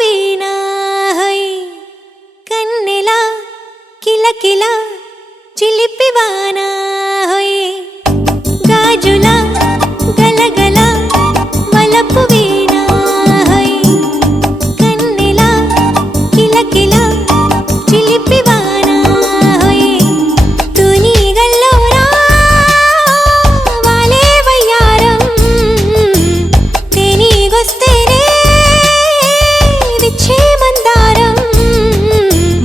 వీణా high కన్నెలా కిలకిలా చిలిపివానా high Gajula గలగల వలపు వీణా హై కన్నెలా కిలకిలా చిలిపివానా హై తునిగల్లోరా వాలే వయ్యారం తేనిగొస్తేనే విచ్చే మందారం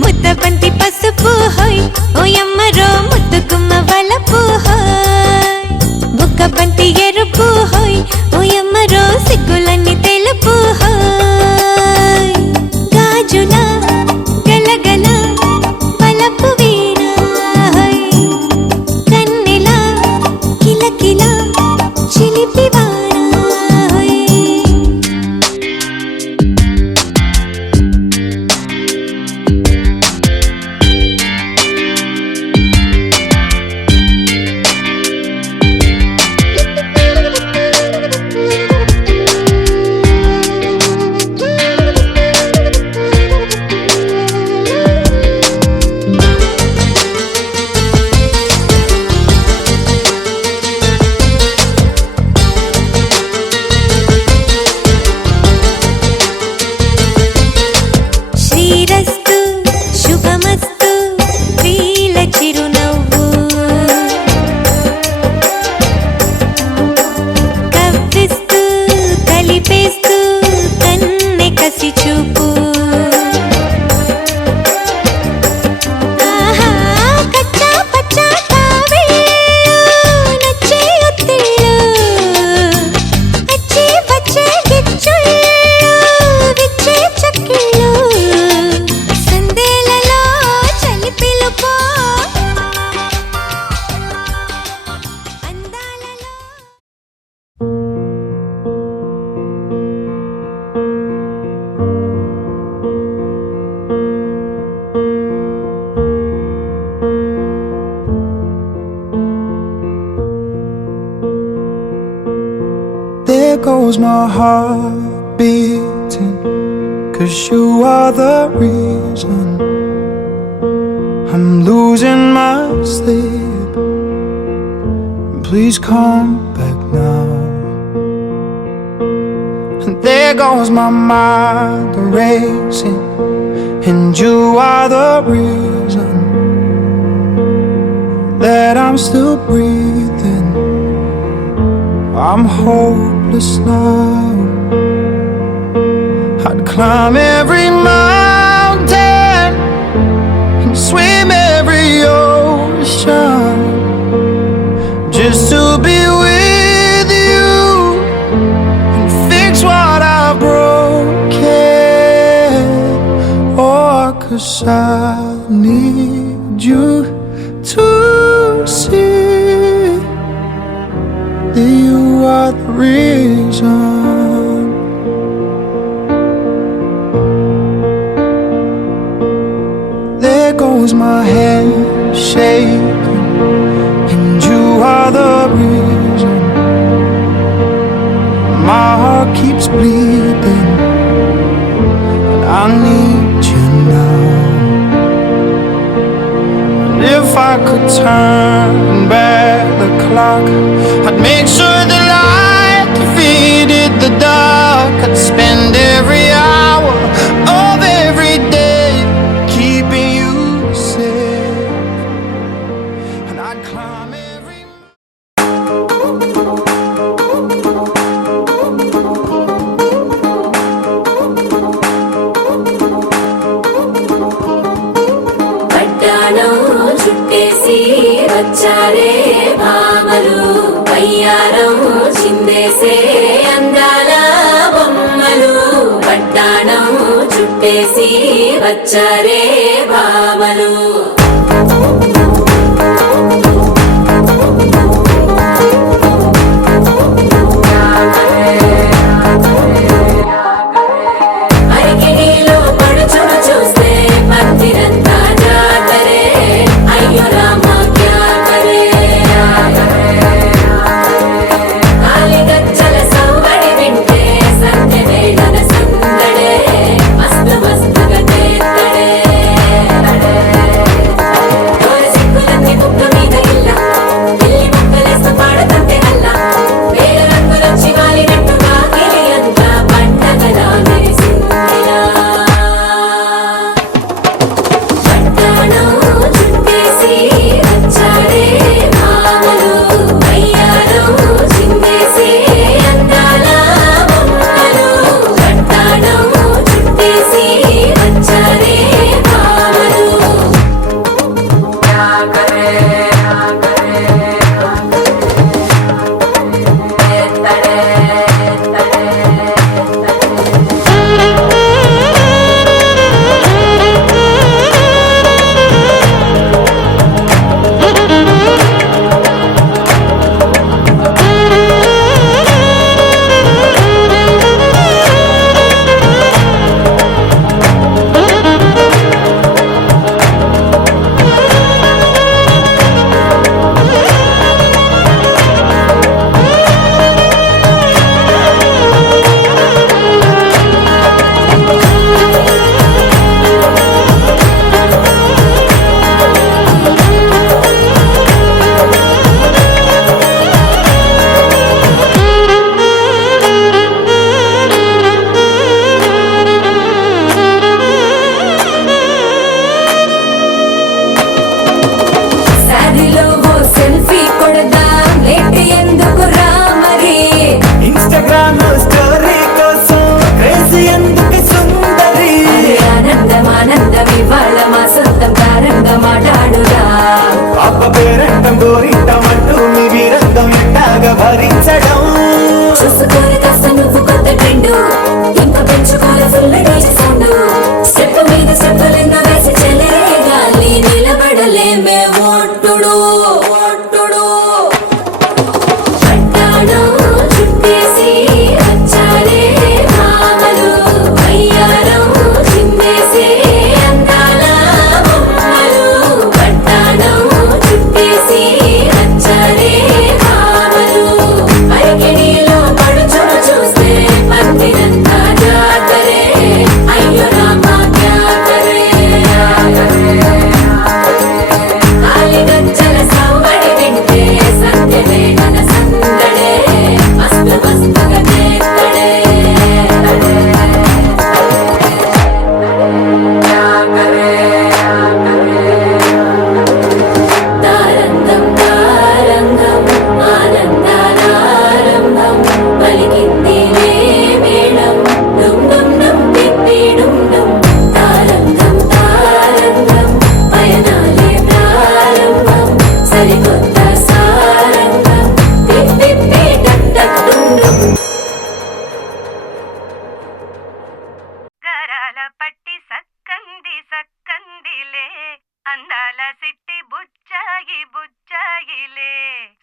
ముద్దబంతి పసుపు హై ఓయమ్మరో ముద్దుకుమ్మ వలపు హై బుక్కబంతి ఎరుపు హై ఓయమ్మరో సిగ్గులన్నీ తెలుపు హై గాజులా గలగల వలపు వీణా హై కన్నెలా కిలకిలా చిలిపివానా హై శ్రీరస్తు శుభమస్తు వీల చిరునవ్వు కవ్విస్తూ కలిపేస్తూ కన్నె కసి చూపు ఆహా కచ్చా పచ్చా కావేళ్ళు నచ్చే ఒత్తిళ్ళు అచ్చి పచ్చే గిచ్చుళ్ళు విచ్చే చక్కిళ్ళు సందేలలో చలి పిలుపో అందాలలో There goes my heart beating, 'cause you are the reason I'm losing my sleep. Please come back now. And there goes my mind racing, and you are the reason that I'm still breathing. I'm hopeless now. I'd climb every mountain and swim every ocean just to be with you and fix what I've broken. Oh, 'cause I need you to see that you are the reason. There goes my hand shaking, and you are the reason. My heart keeps bleeding, and I need you now. And if I could turn back the clock, I'd make sure the light defeated the dark. I'd spend every hour of every day keeping you safe, and I'd climb every పట్టాణం చుట్టేసి వచ్చారే భామలు వయ్యారం చిందేసే అందాల బొమ్మలు పట్టాణం చుట్టేసి వచ్చారే భామలు అరికిలో పడుచును చూస్తే భక్తిరంతా జాతరే అయ్యో రామ క్యా కరే కాలిగచ్చల సవ్వడి వింటే సంధ్య వేళన సందడే అందాల సిట్టి బుచ్చాయి బుచ్చాయిలే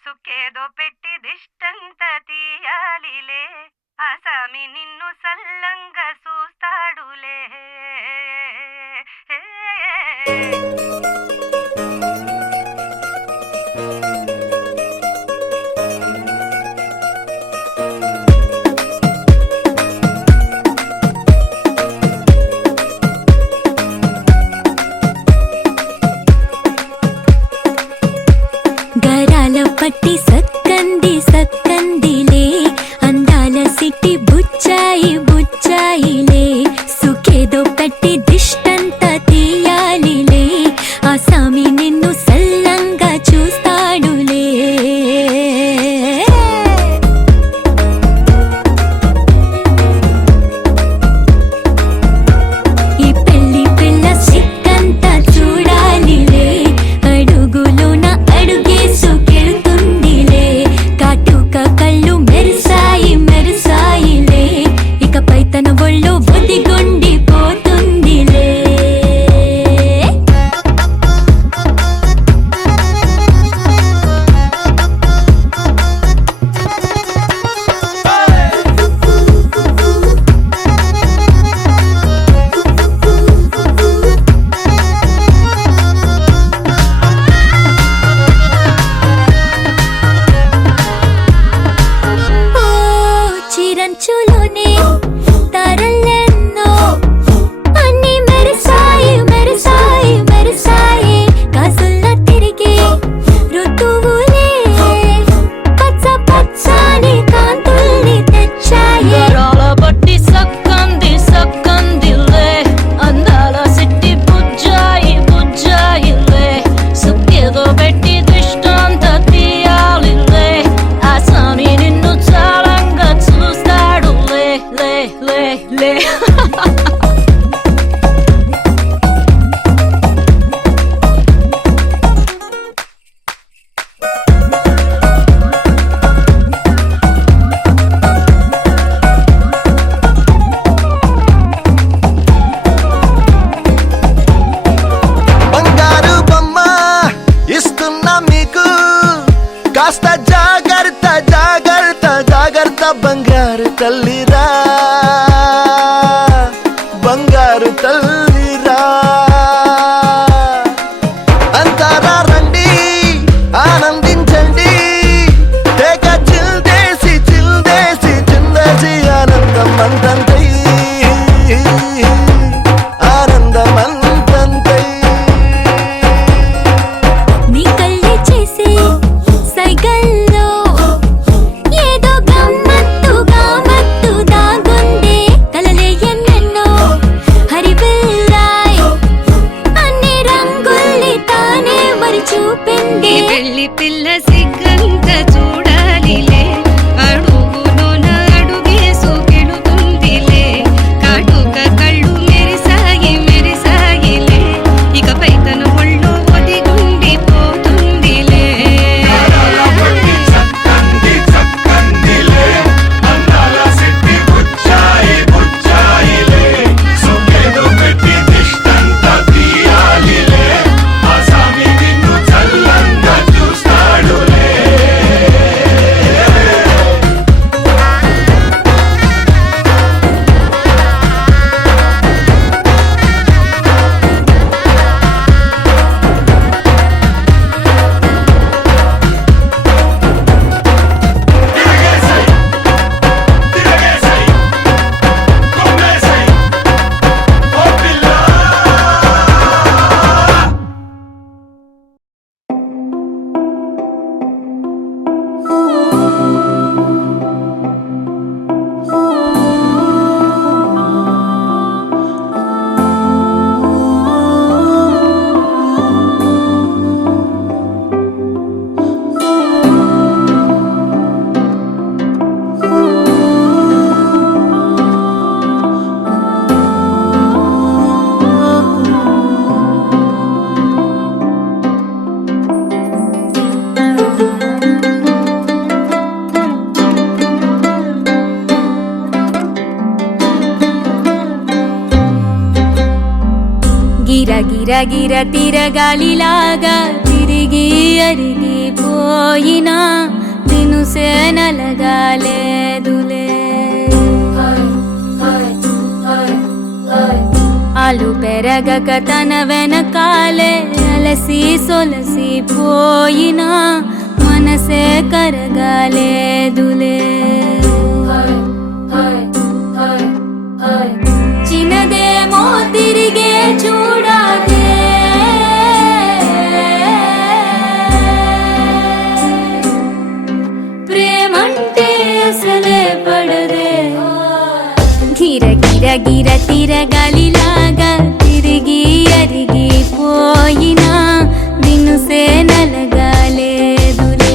సుక్కేదో పెట్టి దిష్టంత తీయాలిలే ఆసామి నిన్ను సల్లంగా చూస్తాడులే గరాల పట్టి సక్కంది సక్కందిలే అందాల సిట్టి బుచ్చాయి బుచ్చాయిలే సుఖేదో పెట్టి దిష్టంత తీయాలిలే ఆసామి నిన్ను సల్లంగా చూస్తాడులే ఈ పెళ్లి పిల్ల సిక్కంతా చూడాలిలే అడుగులోన అడుగేసుకెళ్తుందిలే కాటుక కళ్ళు మెరిసాయి మెరిసాయిలే ఇకపై తన ఒళ్ళు బుద్ధిగుండిపోతుందిలే ఓ చిరంచులోనే తారలెన్నో అన్ని మెరిసాయి మెరిసాయి మెరిసాయి కాసుల్లో తిరిగి ఋతువులే పచ్చ పచ్చని కాంతుల్ని తెచ్చాయి గరాల పట్టి సక్కంది సక్కందిలే అందాల సిట్టి బుజ్జాయి బుజ్జాయిలే సుక్కేదో పెట్టి దృష్టాంత తీయాలిలే ఆసామి నిన్ను చాలంగా చూస్తాడు లే లే లే లే బంగారు బొమ్మ ఇస్తున్నా మీకు కాస్త జాగ్రత్త జాగ్రత్త జాగ్రత్త బంగారు తల్లిరా బంగారు తల్లిరా అంతారా రండి ఆనందించండి తెగ చిల్దేసి చిల్దేసి చిందేసి ఆనందం అంతంతై ఆనందం అంతంతై నీ కళ్ళే చేసే సైగల్లో ఏదో గమ్మత్తు దాగుందే గిర తిరగాలిలాగా తిరిగి అరిగిపోయినా దినుసే నలగాలేదులే ఆలు పెరగక తన వెనకాలే అలసి సొలసి పోయినా మనసే కరగాలేదులే చిన్నదేమో తిరిగే చూడాలే ప్రేమంటే అసలే పడదే గిర గిర గిర తిరగాలిలాగా తిరిగి అరిగిపోయినా దినుసే నలగాలేదులే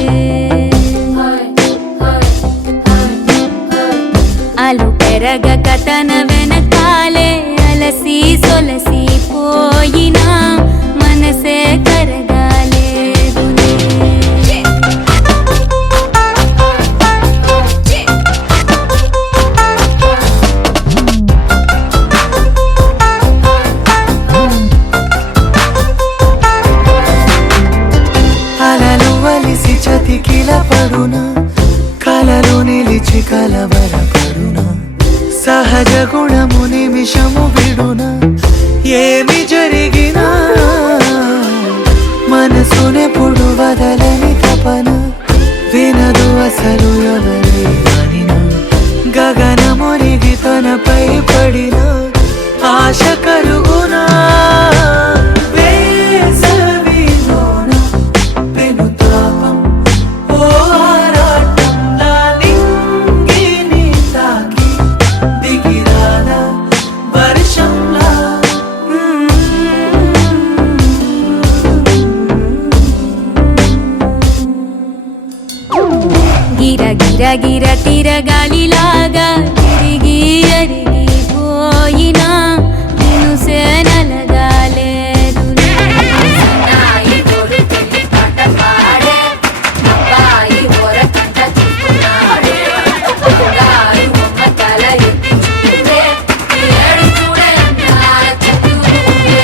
ఆలు పెరగక తన వెనకాలే అలసి సొలసి పోయినా మనసే కరగాలేదులే అలలు వలిసి చతికిల పడున కలలు నిలిచి కలవరపడున సహజ గుణము నిమిషము విడున ఏమి జరిగినా మనసునెప్పుడు వదలని తపన వినదు అసలు ఎవరి అనినా గగనమునిగి తనపై పడిన ఆశ కలుగునా వేసవిలోన పెనుతాపం ఓ ఆరాటంలా నింగిని తాకి దిగిరాదా వర్షంలా గిర గిర గిర తిరగాలిలాగా తిరిగి అరిగిపోయినా దినుసే నలగాలేదులే నాయి తోడు తెలి పాట పాడే అబ్బాయి ఓరకంట చూస్తున్నాడే గారు మొక్క తల ఎత్తి చూడే ఏడు చూడే అన్నార చదువులే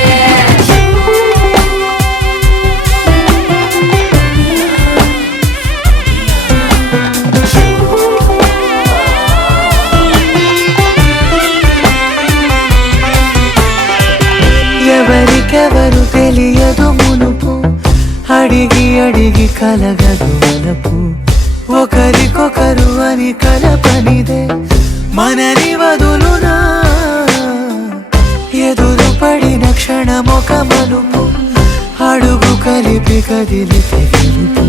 ఎవరికెవరు తెలియదు మునుపు అడిగి అడిగి కలగదు వలపు ఒకరికొకరు అని కలపనిదే మనని వదులునా ఎదురు పడిన క్షణమొక మలుపు అడుగు కలిపి కదిలితే గెలుపు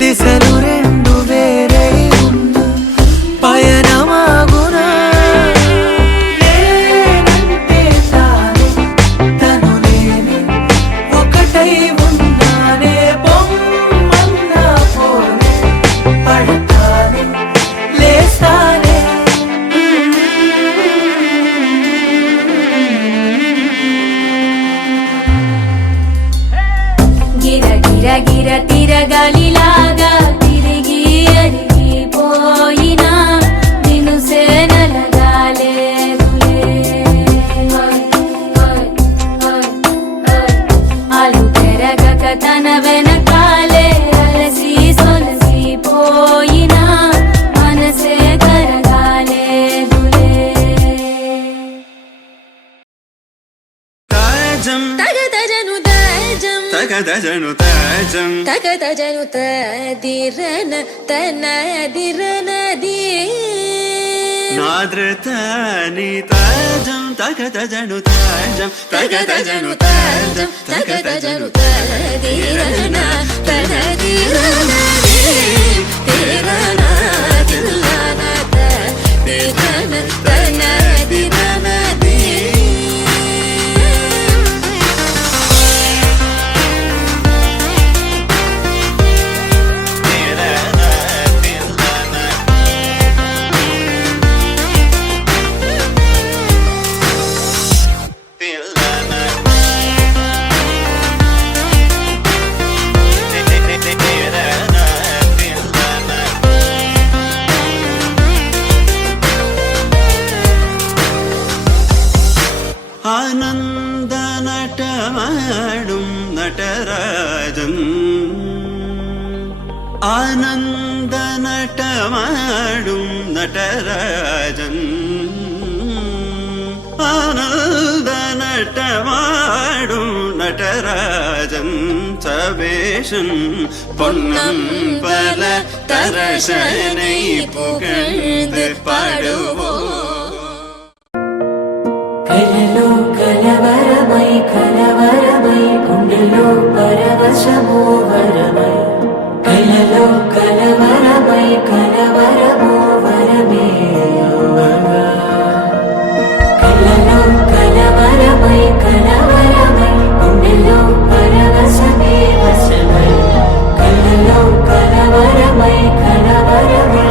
దిశలు రెండు వేరై ఉన్న పయనమాగునా నేనంటే తానే తను నేనే ఒకటై ఉన్నానే బొమ్మన్నా పోనే పడతానే లేస్తానే గిర గిర గిర తిరగాలిలాగా తిరిగి అరిగిపోయినా దినుసే నలగాలేదులే ఆలు పెరగక తన వెనకాలే అలసి సొలసి పోయినా మనసే కరగాలేదులే తాజం తగదజను తజం తగదజను తాజం తగదజను తదిరన తనదిరనది నాద్రతాని తాజం తగదజను తాజం తగదజను తాజం తగదజను తదిరన తనదిరనది తిరన తిల్లన తదిరన తనదిరనది Tirana നടമാടും നടരാജൻ ആനന്ദ നടമാടും നടരാജൻ ആനന്ദ നടമാടും നടരാജൻ சபேஷன் பொன்னம் பல தரசனை புகழ்ந்து பாடுவோம். కలలో కలవరమై కలవరమై గుండెలో పరవశమో వరమై కలలో కలవరమై కలవరమో వరమే యువగా కలలో కలవరమై కలవరమై గుండెలో పరవశమే వశమై కలలో కలవరమై కలవరమై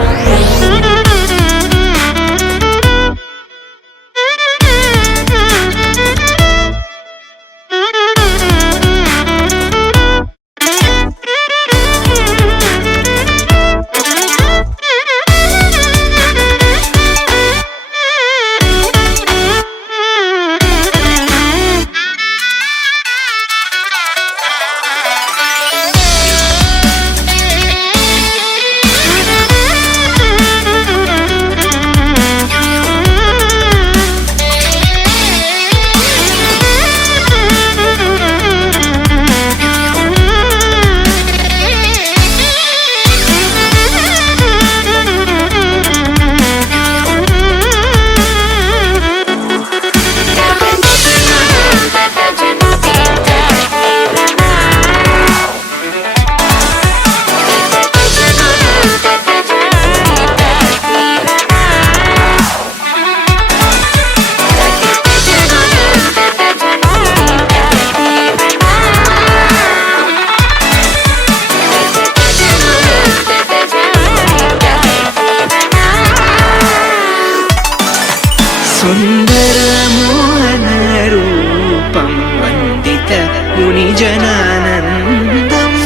सुन्दरमोहनरूपं वन्दित मुनिजनानन्दं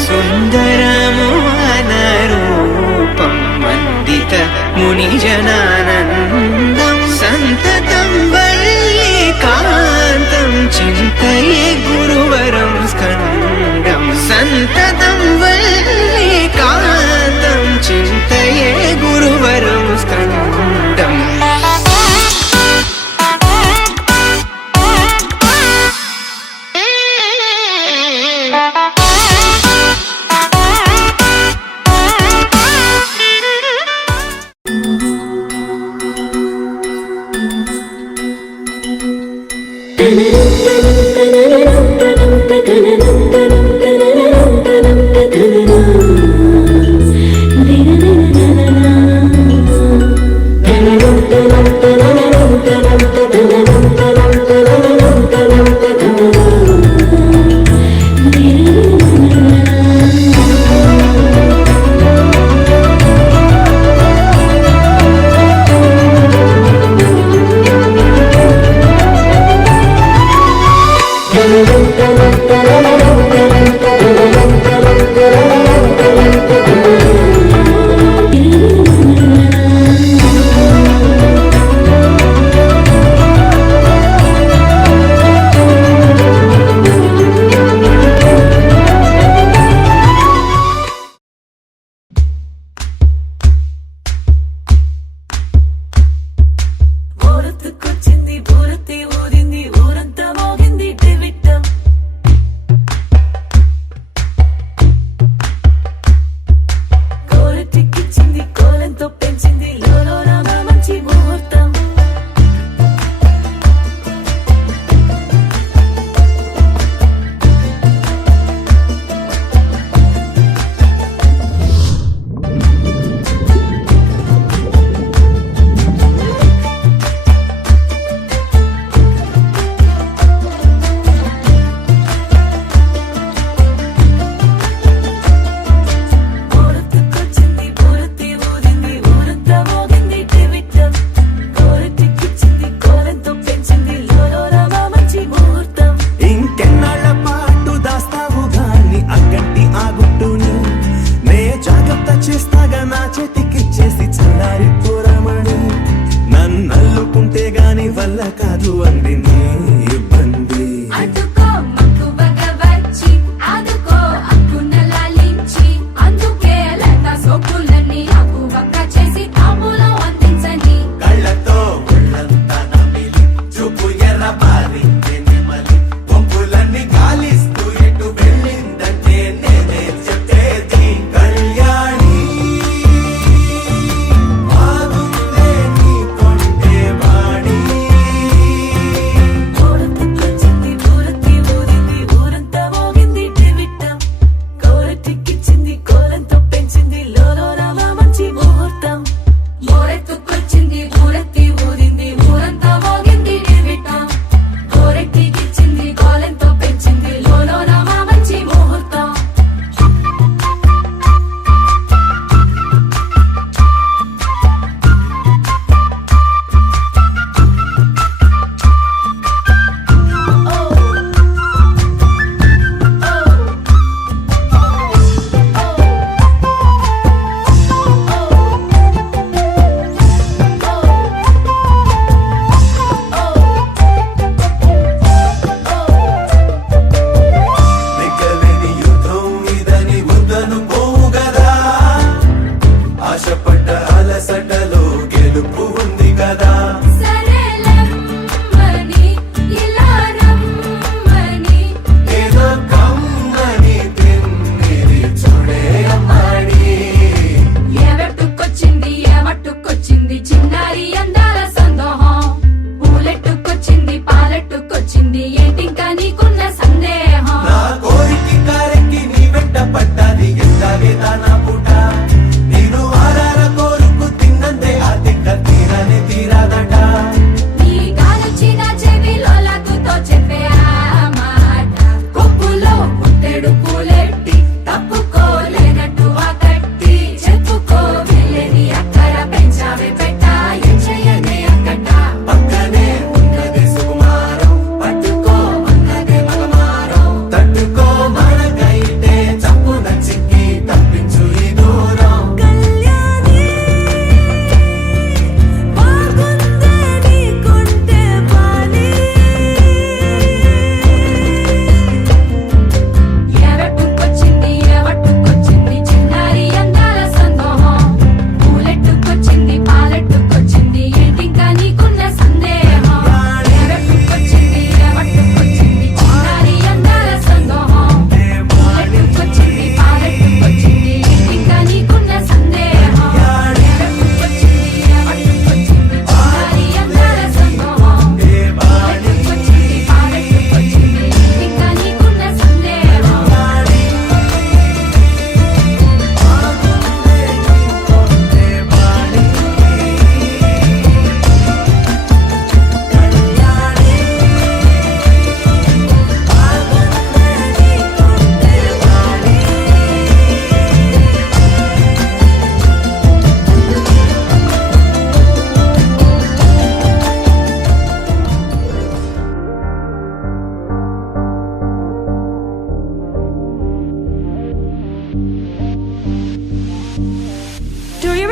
सुन्दरमोहनरूपं वन्दित मुनिजनानन्दं सन्ततं वल्लीकान्तं चिन्तये गुरुवरं स्कन्दं सन्ततं वल्लीकान्तं चिन्तये गुरुवरं स्कन्दम्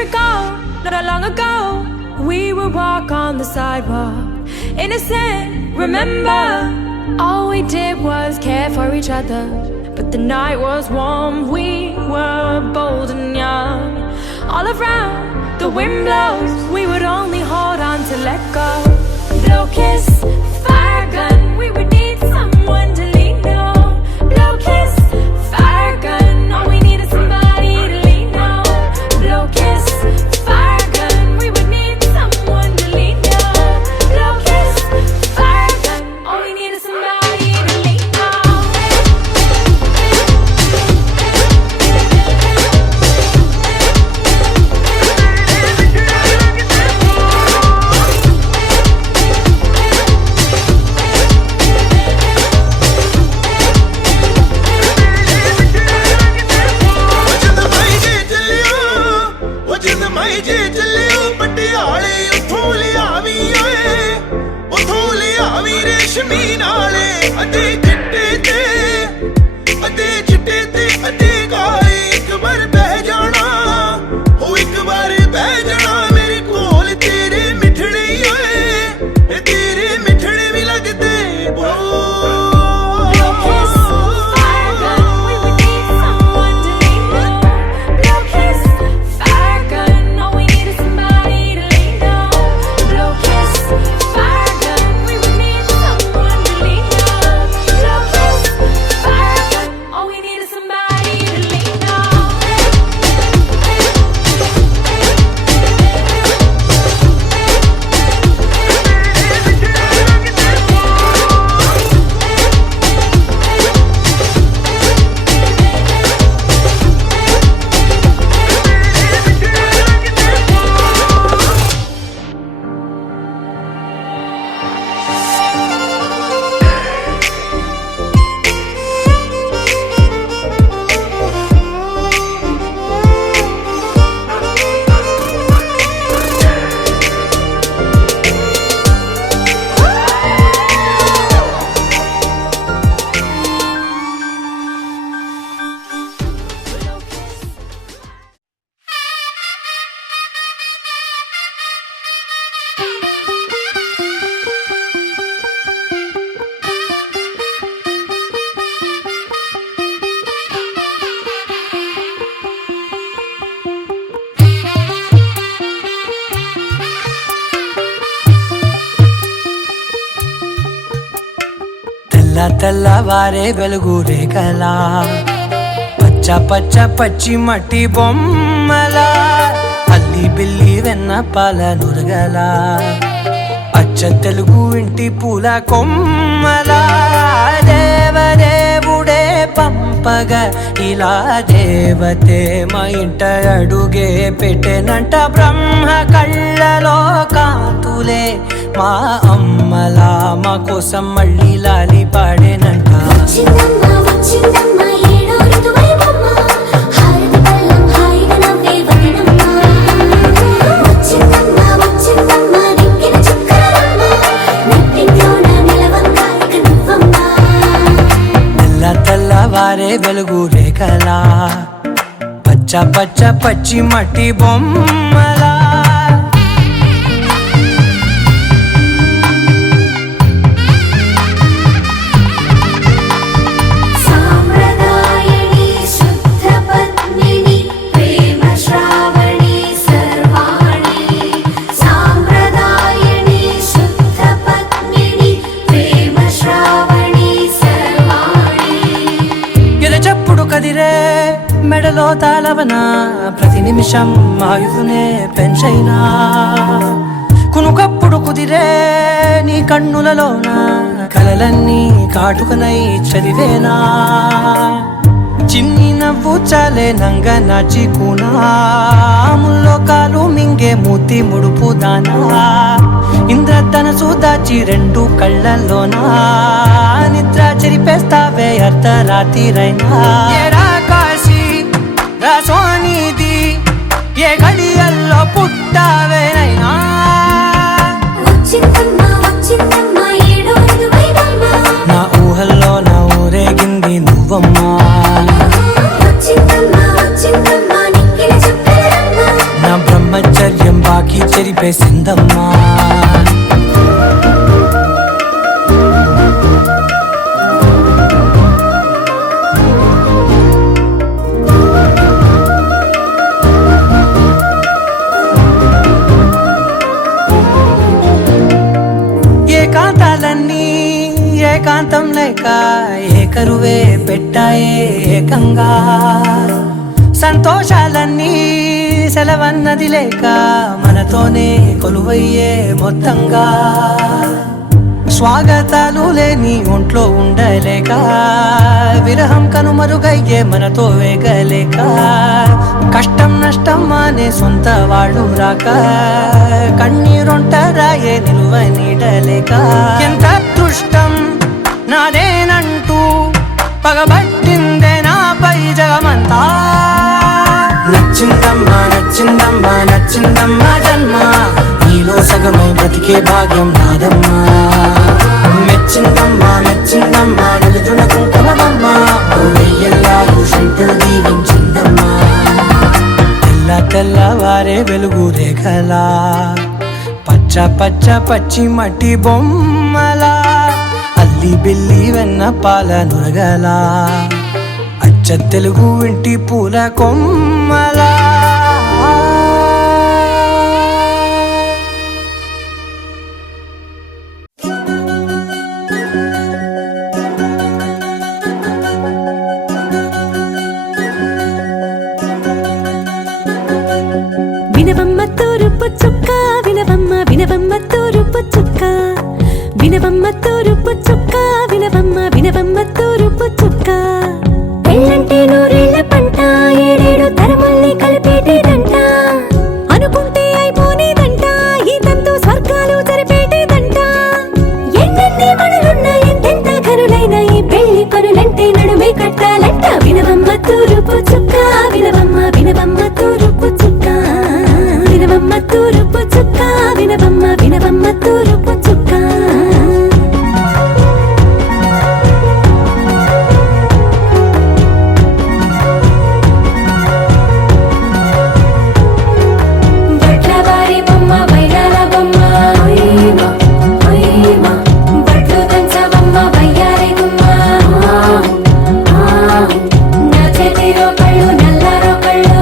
ago, not long ago, we would walk on the sidewalk, innocent, remember? All we did was care for each other, but the night was warm, we were bold and young. All around, the wind blows, we would only hold on to let go. Blow kiss, fire gun, we would need someone to lean on. Blow kiss, fire gun, all we need is somebody to lean on. Blow kiss, fire gun, we would need someone to lean on. Blow kiss, fire gun, all we need is somebody to lean on. తెల్లవారే వెలుగు రేఖలా పచ్చ పచ్చ పచ్చి మట్టి బొమ్మలా అల్లి బిల్లి వెన్న పాల నురగలా అచ్చ తెలుగు ఇంటి పూల కొమ్మలా దేవదేవుడే పంపగా ఇలా దేవతే మా ఇంట అడుగే పెట్టెనంట బ్రహ్మ కళ్ళలో కాంతులే మా అమ్మలా మా కోసం మళ్ళీ లాలి పాడేనంట. వచ్చిందమ్మా వచ్చిందమ్మా ఏడో ఋతువైవమ్మ హారతి పళ్ళం హాయిగా నవ్వే వదినమ్మ. వచ్చిందమ్మా వచ్చిందమ్మా నెక్కిన చుక్కలమ్మ నెట్టింట్లోన నిలవంగా ఇక నువ్వమ్మా. తెల్లవారే వెలుగు రేఖలా పచ్చ పచ్చ పచ్చి మట్టి బొమ్మలా కదిరే మెడలో తాళవన ప్రతి నిమిషం ఆయువునే పెంచైనా కునుకప్పుడు కుదిరే నీ కన్నులలోన కలలన్నీ కాటుకనై చదివేనా చిన్ని నవ్వు చాలే నంగ నాచి కూనాముల్లో కాలు మింగే మూతి ముడుపు దానా ఇంద్రధనసు దాచి రెండు కళ్ళల్లోనా నిద్ర చెరిపేస్తావే అర్ధరాత్రిరైనా ఏరా కాశీ రా సోనిది ఏ గడియల్లో పుట్టావేనైనా నా ఊహల్లో నా ఊరేగింది నువ్వమ్మా నా బ్రహ్మ చంపేసిందమ్మా. ఏకాంతాలన్నీ ఏకాంతం లేక ఏకరువే పెట్టాయే ఏకంగా. సంతోషాలన్నీ సెలవన్నది లేక మనతోనే కొలువయ్యే మొత్తంగా. స్వాగతాలు లేని ఒంట్లో ఉండలేక విరహం కనుమరుగయ్యే మనతో వేగలేక. కష్టం నష్టం అనే సొంత వాళ్ళు రాక కన్నీరొంటరాయే నిలువ నీడలేక. ఎంత అదృష్టం నాదేనంటూ పగబట్టిందే నాపై జగమంతా. నచ్చిందమ్మా నచ్చిందమ్మా నచ్చిందమ్మా జన్మ, నీలో సగమై బ్రతికే భాగ్యం నాదమ్మా. మెచ్చిందమ్మా మెచ్చిందమ్మా నిలుచున్న కుంకుమమ్మా, వెయ్యల్లాలు శంకులు దీవించిందమ్మా. తెల్ల తెల్లవారే వెలుగు రేఖలా పచ్చ పచ్చ పచ్చి మట్టి బొమ్మలా అల్లి బిల్లి వెన్న పాల నురగలా అచ్చ తెలుగు ఇంటి పూల కొమ్మలా. వినవమ్మ తూరుపు చుక్క వినవమ్మ వినవమ్మ తూరుపు చుక్క వినవమ్మ తూరుపు చుక్క వినవమ్మ వినవమ్మ తూరుపు చుక్క. పెళ్ళంటే నూరేళ్ల పంట, ఏడేడు తరముల్ని కలిపేటేదంట. అనుకుంటే అయిపోనేదంట, ఈ తంతు స్వర్గాలు జరిపేటేదంట. ఎన్నెన్ని మనులున్నా ఎంతెంత కనులైనా ఈ పెళ్లి పనులంటే నడుమే కట్టాలంట. వినవమ్మ తూరుపు చుక్క వినవమ్మ వినవమ్మ తూరుపు చుక్క వినవమ్మ తూరుపు చుక్క వినవమ్మ వినవమ్మ తూరుపు చుక్క. బట్లవారి బొమ్మ వైరాల బొమ్మ బట్లు దంచవమ్మ వయ్యారి గుమ్మ. నా చేతిలో కళ్ళు నల్లారో కళ్ళు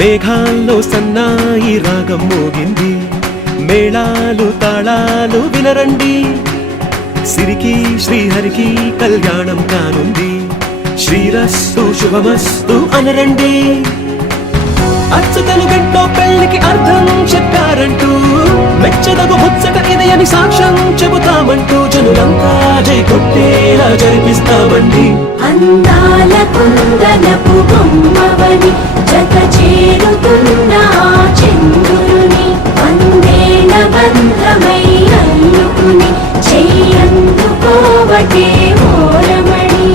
మేఘాల్లో సన్నాయి రాగం మోగింది, మేళాలు తాళాలు వినరండి, సిరికి శ్రీహరికి కళ్యాణం కానుంది, శ్రీరస్తు శుభమస్తు అనరండి. అచ్చుతలు గంటో పెళ్లికి అర్థం చెప్పారంటూ, మెచ్చదగు ముచ్చట ఇది అని సాక్ష్యం చెబుతామంటూ, జనులంతా జై కొట్టేలా జరిపిస్తామండి. అందాల కుందనపు బొమ్మవని జత చేరుతున్న చంద్రుని, వందేల బంధమై అల్లుకుని చెయ్యందుకోవటే ఓరమణి.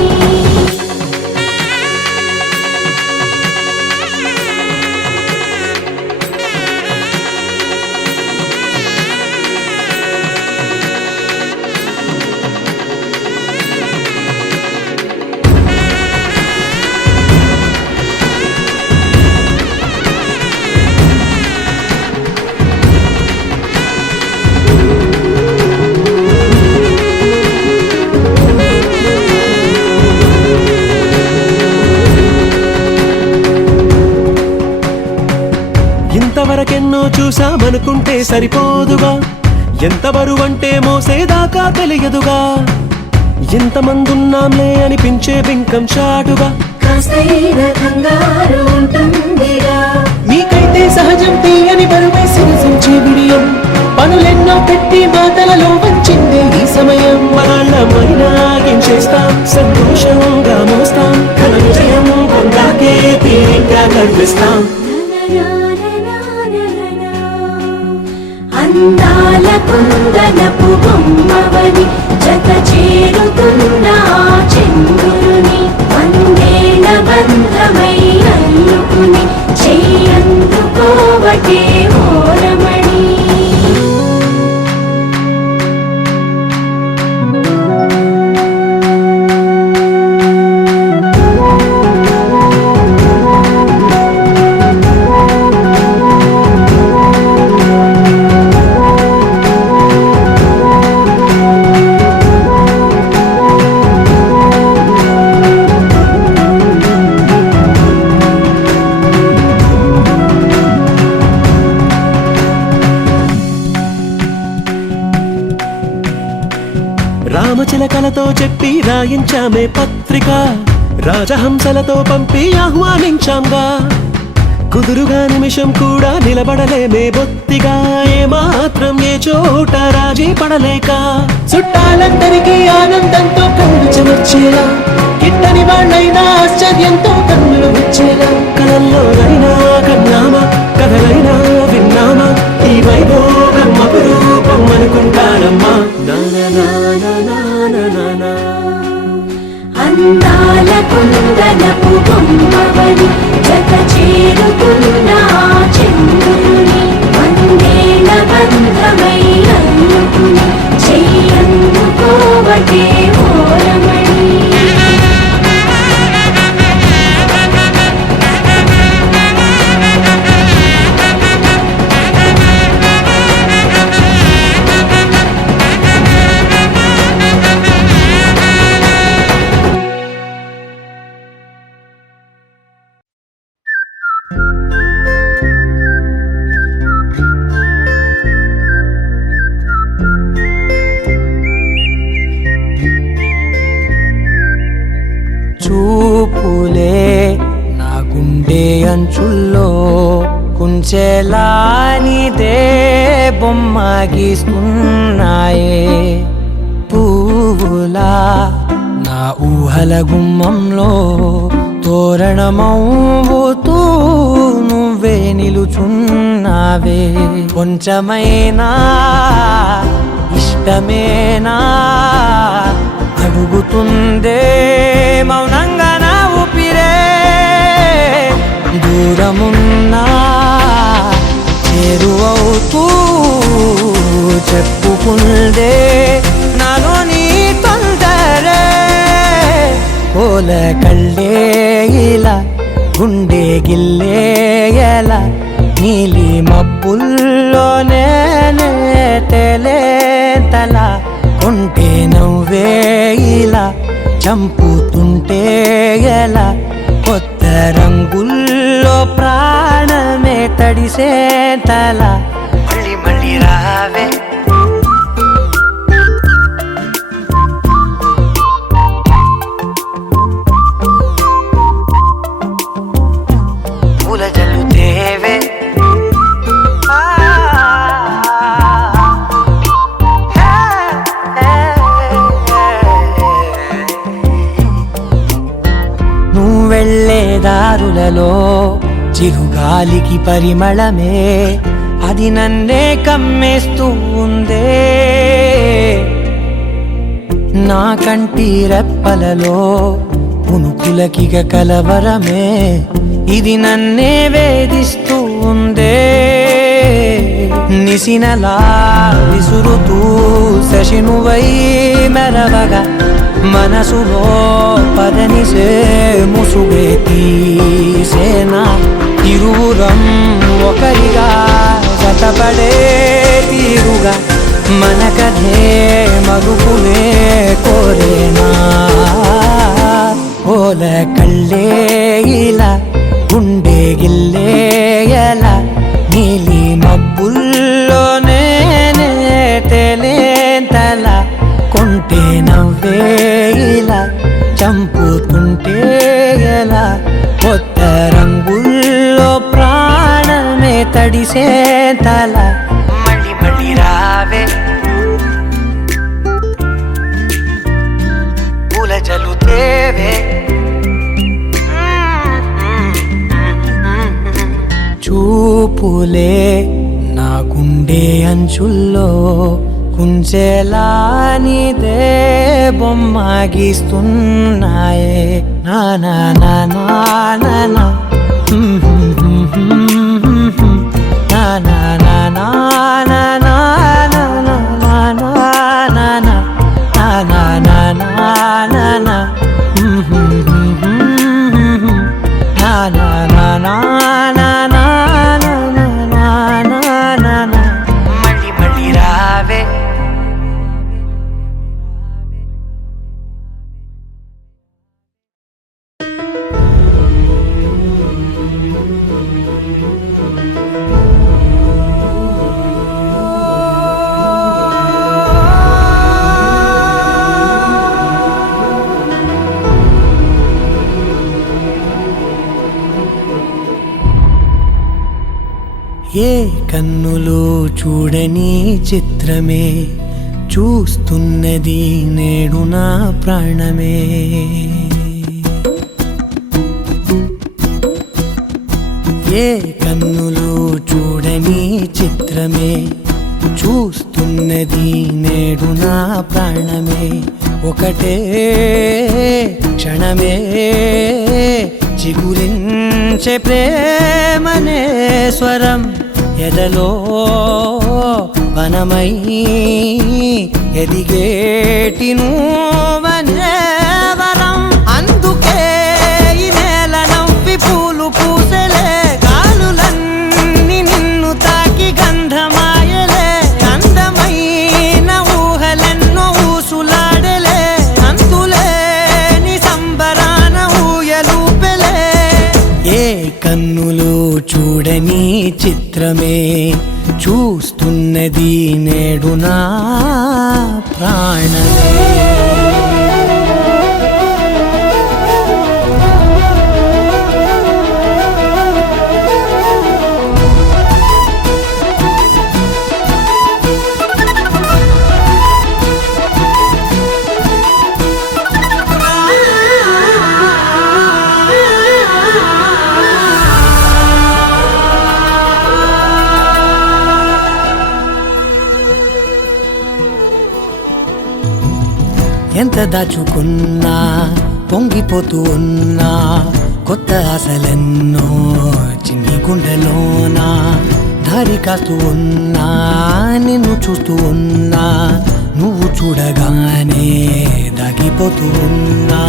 ఇంతవరకెన్నో చూసామనుకుంటే సరిపోదుగా, ఎంత బరువంటే మోసేదాకా తెలియదుగా, ఎంతమందున్నాంలే అనిపించే బింకం చాటుగా, కాస్తైన కంగారు ఉంటుందిగా, మీకైతే సహజం తీయని బరువై సిరసించే బిడియం, పనులెన్నో పెట్టి మాటలలో వంచింది ఈ సమయం. మనాళ్ళమైనా ఏం చేస్తాం, సంతోషంగా మోస్తాం, ఘన విజయం పొందాకే తీరిగ్గా కనిపిస్తాం. అందాల కుందనపు బొమ్మవని జత చేరుతున్న చంద్రుని, వందేల బంధమై అల్లుకుని చెయ్యందుకోవటే ఓరమణి. రామచిలకలతో చెప్పి రాయించామే పత్రిక, రాజహంసలతో పంపి ఆహ్వానించాంగా, కుదురుగా నిమిషం కూడా నిలబడలేమే బొత్తిగా, ఏమాత్రం ఏ చోట రాజీ పడలేక, చుట్టాలందరికీ ఆనందంతో కళ్ళు చెమర్చేలా, గిట్టని వాళ్ళైనా ఆశ్చర్యంతో కన్నులు వచ్చేలా, కలల్లోనైనా కన్నామా, కథలైనా విన్నామా, ఈ వైభోగం అపురూపం అనుకుంటానమ్మా. అందాల కుందనపు బొమ్మవని జత చేరుతున్న చంద్రుని, వందేల బంధమై అల్లుకుని చెయ్యందుకోవటే ఓరమణి. చూపులే నా గుండె అంచుల్లో కుంచెలానిదే బొమ్మ గీస్తున్నాయే, పువ్వులా నా ఊహల గుమ్మంలో తోరణమవుతూ నువ్వే నిలుచున్నావే. కొంచెమైనా ఇష్టమేనా అడుగుతుందే మౌనంగా నా ఊపిరే, దూరమున్నా చేరువవుతూ చెప్పుకుందే నాలో నీ తొందరే. కోల కళ్ళే ఇలా గుండె గిల్లే ఎలా నీలి మబ్బుల్లోనే తేలేంతల కొంటే నవ్వే ఇలా చంపుతుంటే ఎలా కొత్త రంగుల్లో ప్రాణమే తడిసేంతల మళ్ళీ మళ్ళీ రావే పూల జల్లుతేవే నువ్వు వెళ్ళే దారులలో చిరుగాలికి పరిమళమే అది నన్నే కమ్మేస్తూ ఉందే నా కంటి రెప్పలలో పునుకులకిగ కలవరమే ఇది నన్నే వేధిస్తూ ఉందే నిసినలా విసురుతూ శశినువై మెరవగా మనసులో పదనిసే ముసుగే తీసేనా ఇరువురం ఒకరిగా జతపడే తీరుగా మన కథే మరుపునే కోరేనా ఓల కళ్ళే ఇలా గుండె గిల్లే ఎలా నీలి మబ్బుల్లోనే తేలేంతల కొంటే నవ్వే ఇలా చంపుతుంటే ఎలా కొత్త రంగుల్లో ప్రాణమే తడిసేంతల మళ్ళీ మళ్ళీ రావే పూల జల్లుతేవే చూపులే నా గుండె అంచుల్లో కుంచెలా నీదే బొమ్మ గీస్తున్నాయే నా నా నా నా నా నా నా నా నా నా నా నా నా నా మళ్ళీ మళ్ళీ రావే ఏ కన్నులు చూడని చిత్రమే చూస్తున్నది నేడు నా ప్రాణమే ఏ కన్నులు చూడని చిత్రమే చూస్తున్నది నేడు నా ప్రాణమే ఒకటే క్షణమే చిగురించే ప్రేమనే స్వరం ఎదలో వనమై ఎదిగేటి నువ్వనే వరం అందుకే ఈ నేల నవ్వి పూలు పూసలే గాలులన్నీ నిన్ను తాకి గంధమాయలే అందమైన ఊహలెన్నో ఊసులాడలే అంతులేని సంబరాన ఊయలూపెలే ఏ కన్నులు చూడని చిత్రమే చూస్తున్నది నేడు నా ప్రాణమే ఎంత దాచుకున్నా పొంగిపోతూ ఉన్నా కొత్త ఆశలెన్నో చిన్ని గుండెలోనా దారి కాస్తూ ఉన్నా నిన్ను చూస్తూ ఉన్నా నువ్వు చూడగానే దాగిపోతూ ఉన్నా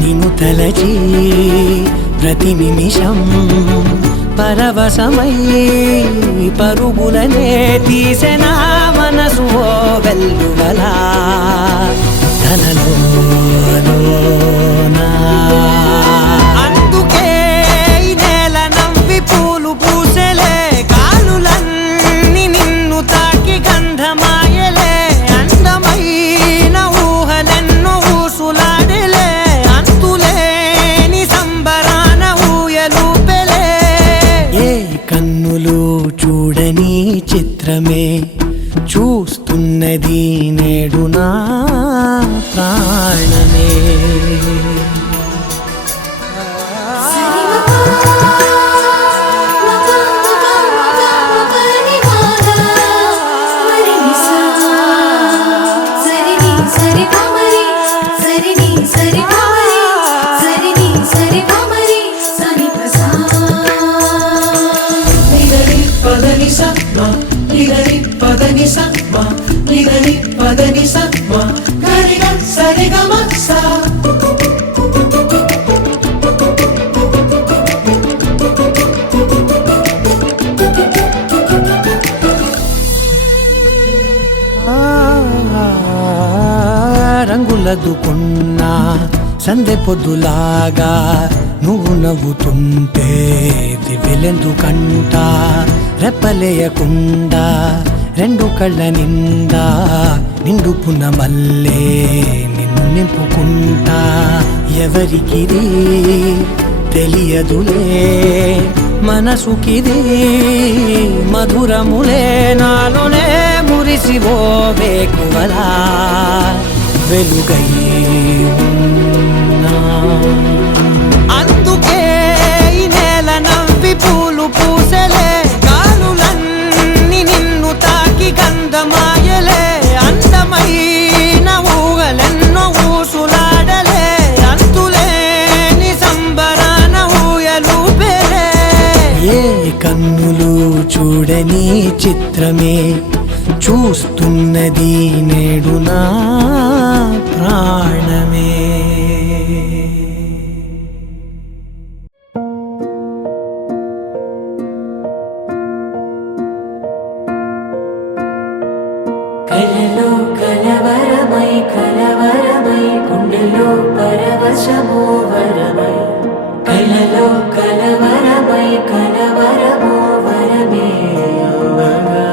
నిన్ను తలచి ప్రతి నిమిషం పరవశమై పరుగులనే తీసెనా మనసు ఓ వెల్లువలా తనలోనా అందుకే ఈ నేల నవ్వి పూలు పూసెలే కాలులన్నీ నిన్ను తాకి గంధమాయలే అందమైన ఊహలెన్నో ఊసులాడలే అంతులేని సంబరాన ఊయలూపెలే ఏ కన్నులు చూడని చిత్రమే చూస్తున్నది నేడు నా ప్రాణమే రంగులదుకున్నా సందె పొద్దులాగా నువ్వు నవ్వుతుంటే దివ్యలెందుకంట రెప్పలేయకుండా రెండు కళ్ళ నిండా నిండుకున్న మల్లే నిన్ను నింపుకుంటా ఎవరికిది తెలియదులే మనసుకిది మధురములే నాలోనే మురిసివో వేకువలా వెలుగై ఉన్నా అందుకే ఈ నేల నవ్వి పూలు పూసెలే కాలులన్నీ నిన్ను తాకి గంధమాయలే అందమైన ఊహలెన్నో ఊసులాడలే అంతులేని సంబరాన ఊయలూపెలే ఏ కన్నులు చూడని చిత్రమే చూస్తున్నది నేడు నా ప్రాణమే కలలో కలవరమై కలవరమై గుండెలో పరవశమో వరమై కలలో కలవరమై కలవరమో వరమే అవ్వగా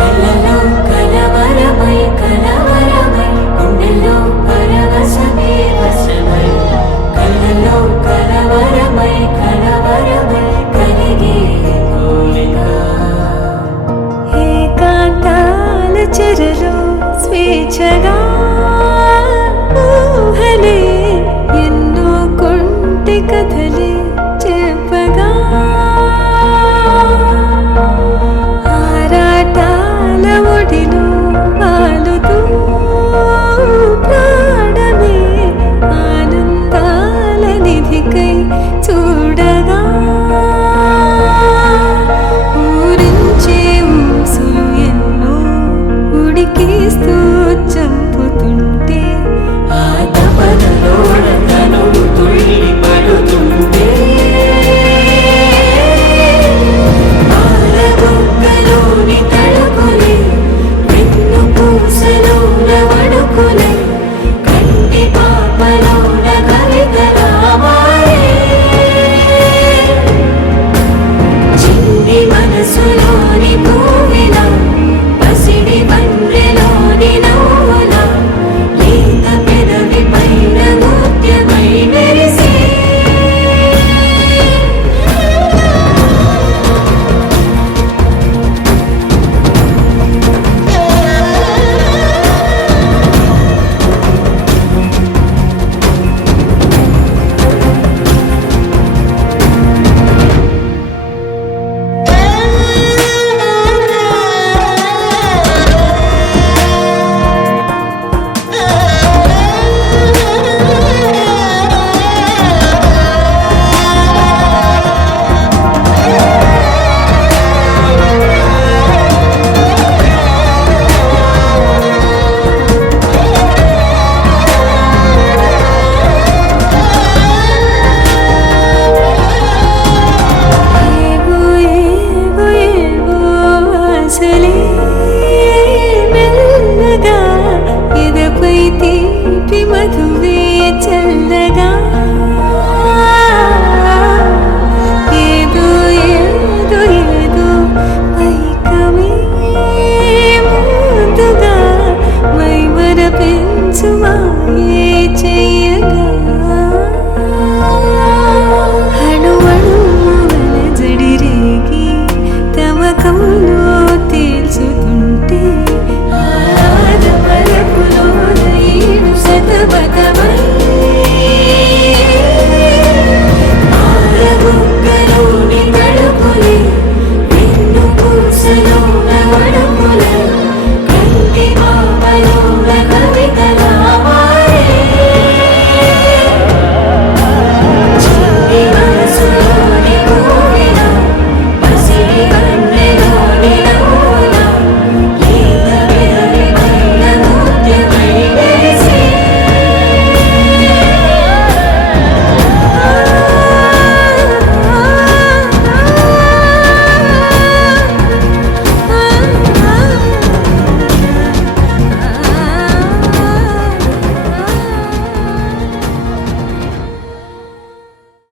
కలలో కలవరమై కలవరమై గుండెలో పరవశమే వశమై కలలో కలవరమై కలవరమై కలిగే కోరిక ఏకాంతాల చెరలో స్వేచ్ఛగా ఊహలే